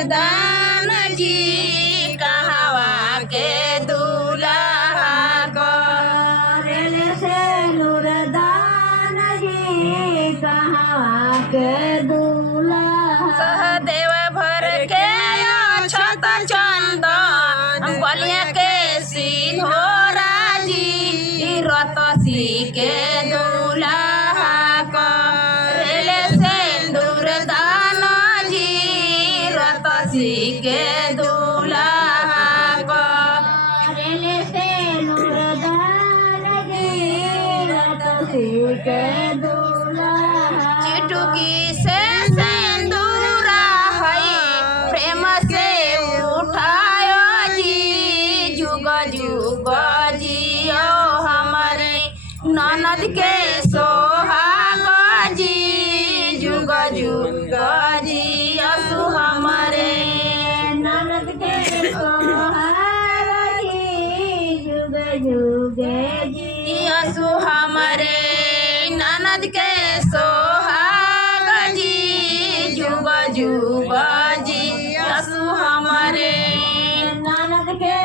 नूरदान जी कहवा के दूल्हा रेल से नूरदान जी कहवा के दूल्हा सहदेव भर के छत चंदन बलिया के सिंघोरा जी रतसी के दूल्हा रेल सिंदूर दान जी रतसी के दूल्हा रेल से नूरदान जी रतसी के दूल्हा चिटुकी से सिंदूरा है प्रेम से उठायो जी जुग जुग जियो हमारे ननद के सोहाग जी जुग जुग जियो हमारे ननद के सोहाग जी जुग जुग जी यसु हमारे ननद के सोहाग जी जुग जुग